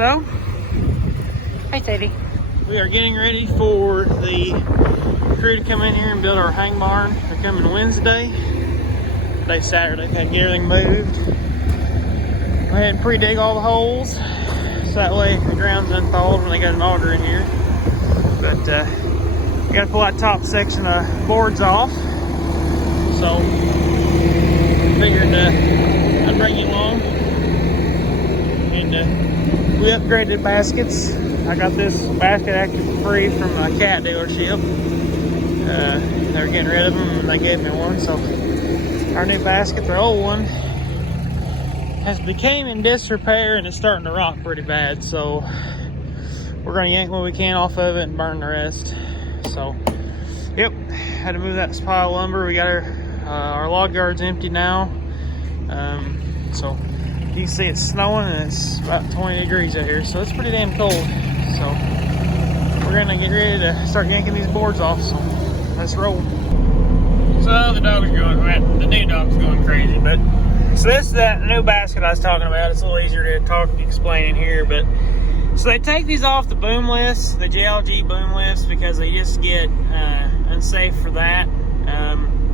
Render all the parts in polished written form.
So, hey Sadie. We are getting ready for the crew to come in here and build our hang barn. They're coming Wednesday. Today's Saturday, had to get everything moved. I had to pre-dig all the holes, so that way the ground's unthawed when they got an auger in here. But you gotta pull that top section of boards off. So, figured I'd bring you along. And we upgraded baskets. I got this basket actually for free from a cat dealership. They were getting rid of them and they gave me one. So our new basket, their old one, has became in disrepair and it's starting to rot pretty bad. So we're gonna yank what we can off of it and burn the rest. So, yep, had to move that pile of lumber. We got our log yard's empty now. So you can see it's snowing and it's about 20 degrees out here, so it's pretty damn cold. So we're gonna get ready to start yanking these boards off, so let's roll. So the new dog's going crazy, but so this is that new basket I was talking about. It's a little easier to talk and explain in here, but so they take these off the boom lifts, the JLG boom lifts, because they just get unsafe for that.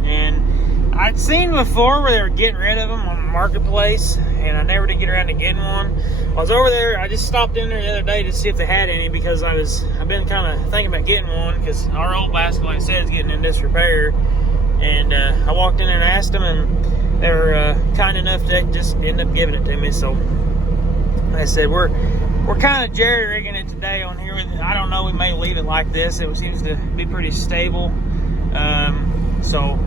And I'd seen before where they were getting rid of them on the marketplace, and I never did get around to getting one. I was over there, I just stopped in there the other day to see if they had any, because I've been kind of thinking about getting one, because our old basket, like I said, is getting in disrepair. And I walked in there and asked them, and they were kind enough to just end up giving it to me. So like I said, we're kind of jerry-rigging it today on here. I don't know, we may leave it like this. It seems to be pretty stable. So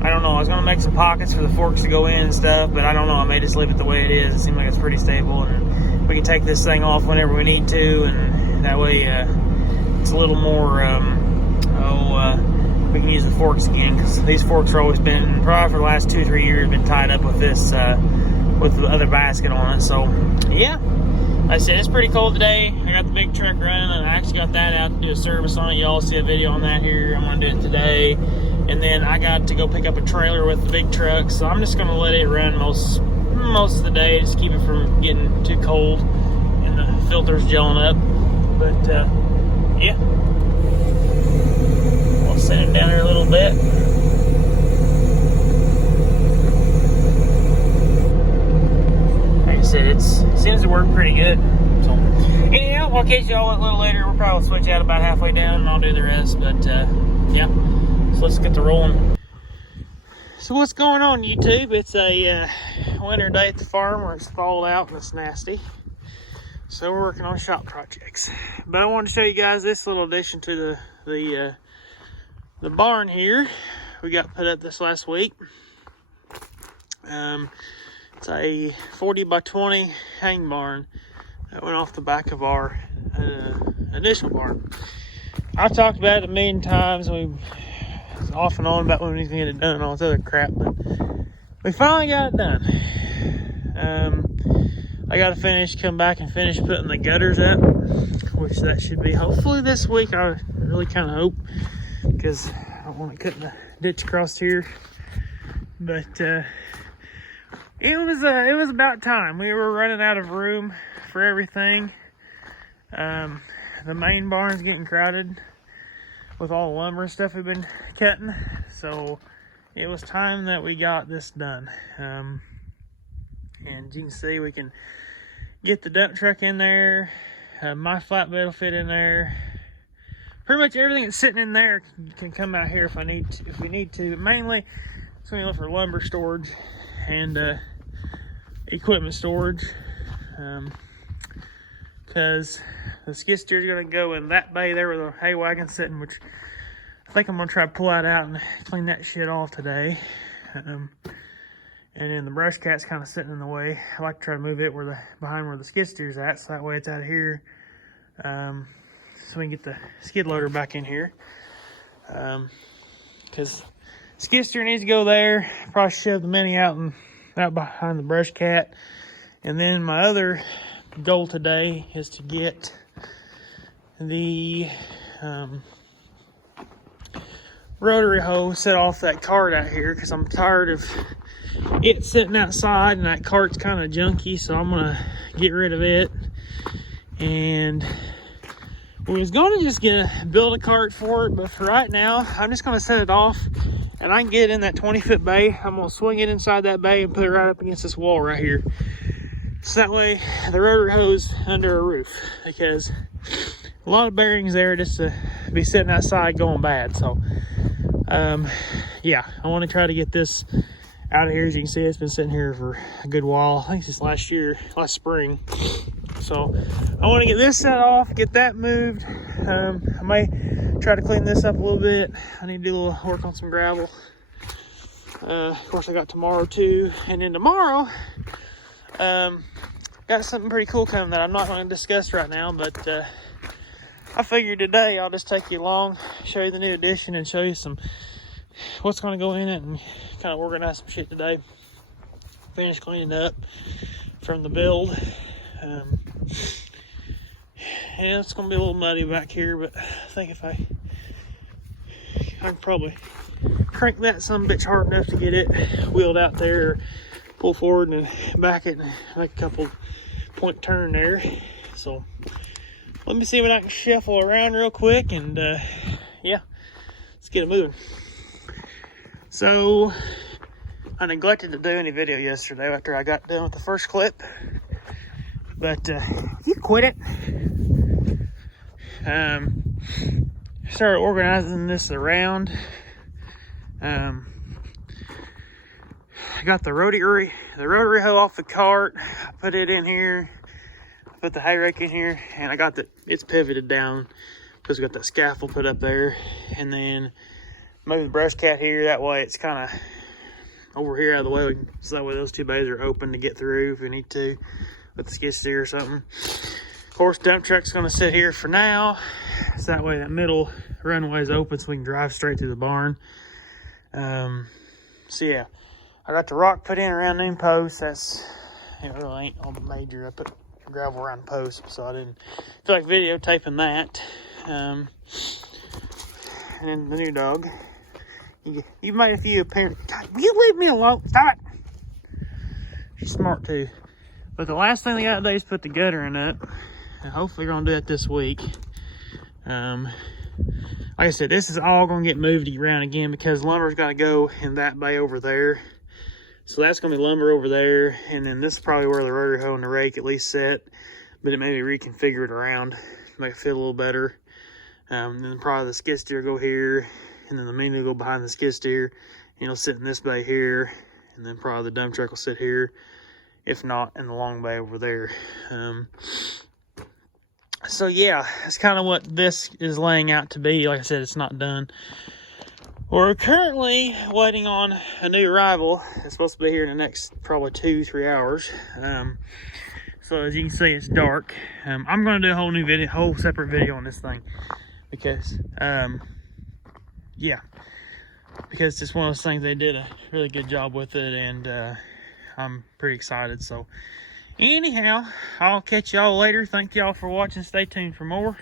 I don't know, I was going to make some pockets for the forks to go in and stuff, but I don't know, I may just leave it the way it is. It seems like it's pretty stable, and we can take this thing off whenever we need to, and that way it's a little more, we can use the forks again, because these forks are always been, probably for the last 2-3 years, been tied up with this, with the other basket on it. So, yeah, like I said, it's pretty cold today. I got the big truck running, and I actually got that out to do a service on it. Y'all see a video on that here. I'm going to do it today. And then I got to go pick up a trailer with the big truck, so I'm just gonna let it run most of the day, just keep it from getting too cold and the filters gelling up. But yeah, we'll set it down here a little bit. Like I said, it seems to work pretty good. So anyhow, I'll catch y'all a little later. We'll probably switch out about halfway down and I'll do the rest. But yeah. So let's get to rolling. So what's going on, YouTube? It's a winter day at the farm where it's thawed out and it's nasty. So we're working on shop projects. But I wanted to show you guys this little addition to the barn here. We got put up this last week. It's a 40 by 20 hang barn that went off the back of our initial barn. I've talked about it a million times, and off and on about when we need to get it done and all this other crap, but we finally got it done. I got to come back and finish putting the gutters up, which that should be hopefully this week. I really kind of hope, because I don't want to cut the ditch across here. But it was about time. We were running out of room for everything. The main barn's getting crowded with all the lumber and stuff we've been cutting, so it was time that we got this done. And as you can see, we can get the dump truck in there. My flatbed will fit in there. Pretty much everything that's sitting in there can come out here if we need to. But mainly, it's going to go for lumber storage and equipment storage. Because the skid steer is going to go in that bay there with a hay wagon sitting, which I think I'm going to try to pull that out and clean that shit off today. And then the brush cat's kind of sitting in the way. I like to try to move it behind where the skid steer's at, so that way it's out of here. So we can get the skid loader back in here. Because skid steer needs to go there. Probably shove the mini out behind the brush cat. And then my other goal today is to get the rotary hose set off that cart out here, because I'm tired of it sitting outside and that cart's kind of junky, so I'm gonna get rid of it And we was going to just build a cart for it, but for right now, I'm just going to set it off, and I can get in that 20-foot bay. I'm going to swing it inside that bay and put it right up against this wall right here. So that way, the rotary hose under a roof, because a lot of bearings there just to be sitting outside going bad. So, yeah, I want to try to get this out of here. As you can see, it's been sitting here for a good while. I think since last spring. So I want to get this set off, get that moved. I may try to clean this up a little bit. I need to do a little work on some gravel. Of course, I got tomorrow too. And then tomorrow, got something pretty cool coming that I'm not going to discuss right now, but I figured today I'll just take you along, show you the new addition, and show you what's going to go in it, and kind of organize some shit today. Finish cleaning up from the build. And it's going to be a little muddy back here, but I think if I can probably crank that sumbitch hard enough to get it wheeled out there, pull forward and back it, and make a couple point turn there. So let me see what I can shuffle around real quick, and yeah, let's get it moving. So I neglected to do any video yesterday after I got done with the first clip, but you quit it. Started organizing this around. I got the rotary hoe off the cart. I put it in here. I put the hay rake in here, and I got it's pivoted down because we got that scaffold put up there, and then move the brush cat here. That way it's kind of over here out of the way, so that way those two bays are open to get through if we need to with the skid steer or something. Of course, dump truck's going to sit here for now, so that way that middle runway is open so we can drive straight through the barn. So yeah, I got the rock put in around them posts. It really ain't all major. I put gravel around the posts, so I didn't feel like videotaping that. And then the new dog. You made a few appearances. God, will you leave me alone? Stop it! She's smart too. But the last thing they got today is put the guttering up. And hopefully we're gonna do it this week. Like I said, this is all gonna get moved around again because lumber's gotta go in that bay over there. So that's gonna be lumber over there, and then this is probably where the rotary hoe and the rake at least sit, but it may be reconfigured around to make it fit a little better. And then probably the skid steer go here, and then the main will go behind the skid steer, and it'll sit in this bay here, and then probably the dump truck will sit here, if not in the long bay over there. So yeah, that's kind of what this is laying out to be. Like I said, it's not done. We're currently waiting on a new arrival. It's supposed to be here in the next probably 2-3 hours. So as you can see, it's dark. I'm going to do a whole separate video on this thing because, yeah, because it's just one of those things. They did a really good job with it, and I'm pretty excited. So anyhow, I'll catch y'all later. Thank y'all for watching. Stay tuned for more.